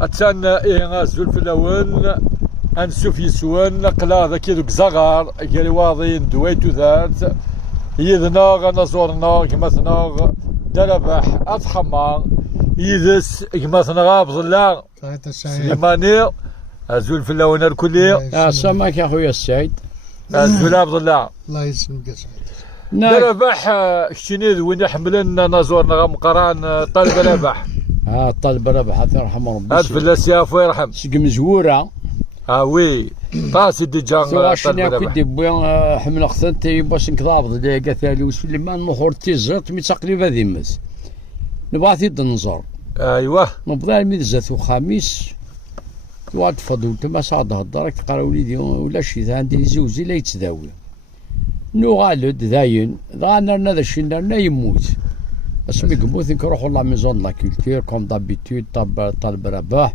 اتسان زول في الاول انسوف يسوان قلا ذاك دوك زغار قال واضين دويتو ذات يذنا غنزورنا كمثنا دربح اضحما يدس كمثنا غابض الله سليماني زول في الاول الكلي سماك يا خويا السعيد زول عبد الله الله يسلمك يا سعيد. دربح كشنيد وين يحملنا نزورنا غمقران طالب ربح طالب ربح الله يرحمه ربي هاد فلاسياف ويرحم سق مزوره وي باسي ديجا شنو كنت بويا حمل اختنتي باش نكضابط اللي قالت وسليمان مخور تيزرت مي تقريبا ذيمس نبغي النزور ايوه نبغى ميزات وخميس تواد فضول تما صاد هضرك تقرا وليدي ولا شي عندي زوجي لا يتداوي نو غالد داين ضانا هذا الشيء درنا يموت اسمي قموت نروحوا لا ميزون لا كولتور كوم دابيتود طالب رباح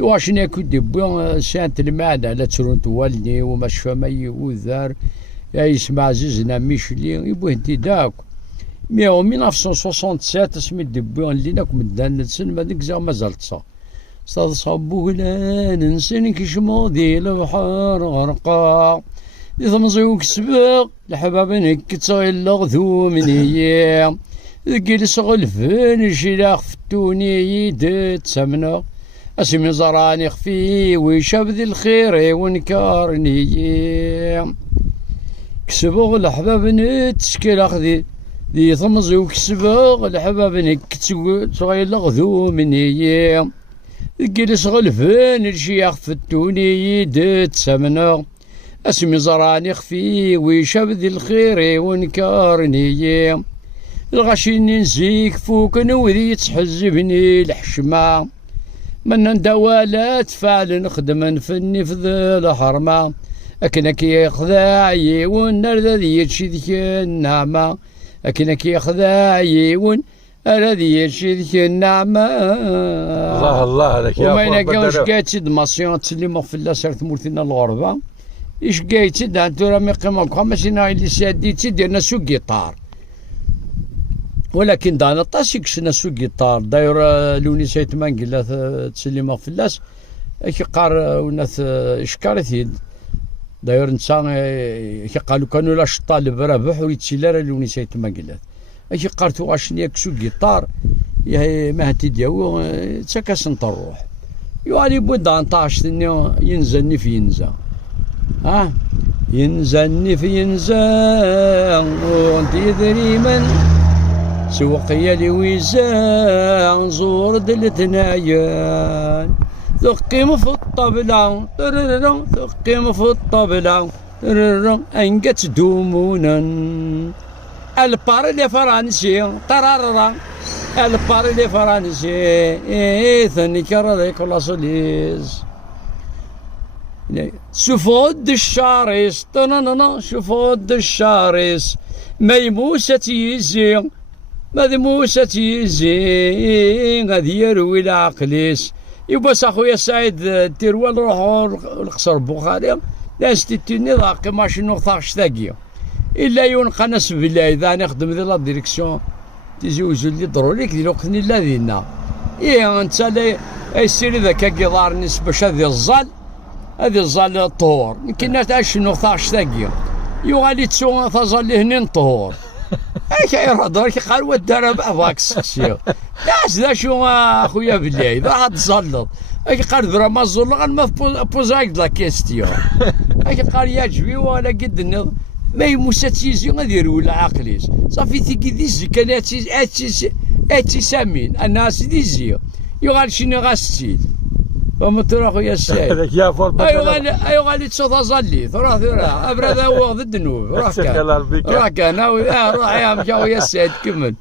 واش ناكل دي بوان سانت المعدة لا ترون والدي وما شفا ما يوذر يا يسمع زيزنا ميشلي يبوه انتي داك 1967 اسمي دي بوان اللي ناك مدان نتسن ما ديك زعما مازال تصا صاد صابو لا ننسن كيش ماضي البحر غرقا دي ثمزيوك سباق الحباب نكتا الا غذو من ايام ذكي صغلفن شيلاخ فتوني يدت سمنا اسمي زراني خفي ويشبذ الخير ونكارني كسبغ الحباب نتشكل اخذي دي ثمزي وكسبغ الحباب نكتسو صغير لغذو مني قيل صغلفن الشيخ فتوني يدت سمنا اسمي زراني خفي ويشبذ الخير ونكارني الغشيني نزيك فوق نوذي تحزبني الحشمه من ندوالات فعل نخدم نفني في ذا الحرمة أكنك يخذاعي ونرذي يتشي ذيك النعمة أكنك يخذاعي ونرذي يتشي ذيك النعمة الله الله عليك يا وما ينقاوش كاتي دماسيون تسلي في الله سرت مورتنا الغربة إيش قايتي دانتو رامي قيمة ماشي ناي اللي ساديتي ديرنا سوق جيتار ولكن دانا طاسي كشنا سوق جيتار داير لوني سيت مانقلا تسليما فلاس كي قار وناث شكارثيد داير نسا كي قالوا كانوا لا شطال برابح ويتسيلا لوني سيت مانقلا كي قارتو غاشني سوق جيتار ما هتي دياو تسكاس نطروح يوالي بودا نطاش ينزلني في ينزا ينزلني في ينزا وانت يدري من سوقيا لي ويزان نزور دلتنايان ثقيم في الطبلة ثقيم في الطبلة انقت دومونا البارلي فرنسي طرارا البارلي فرنسي ثاني كرا كل صليز شوفود الشارس شوفود الشارس ميموسة يزي ماذا موسى تيزي غادي يروي العقليس يباس اخويا سعيد تيروا نروحو لقصر بوخاري لا ستيتيني ضاقي ماشي نوثاقش ثاقيه الا ينقنس بالله اذا نخدم ذي لا ديريكسيون تيزوج اللي ضروريك دي الوقت اللي دينا انت لا يسيري ذاك كيضار نس باش هذه الظل هذه الظل الطهور يمكن تعيش نوثاقش ثاقيه يغالي تسوى تظل هنين طهور ايش يهضر كي قال ودار فاكس شيو ناس ذا شو اخويا بالله ذا حد تسلط ايش قال درا ما زول غنما بوزايك لا كيستيون ايش قال يعجبي ولا قد ما يموساتيزي غادي يرول عقليس صافي تيكي ديزي كانت اتي سامين الناس ديزي يغال شنو غاستيل فما تروح يا السيد ايوا غادي تصوت زلي تروح ابرد هو ضد النوب روح كان روح يا مشاو يا السيد كمل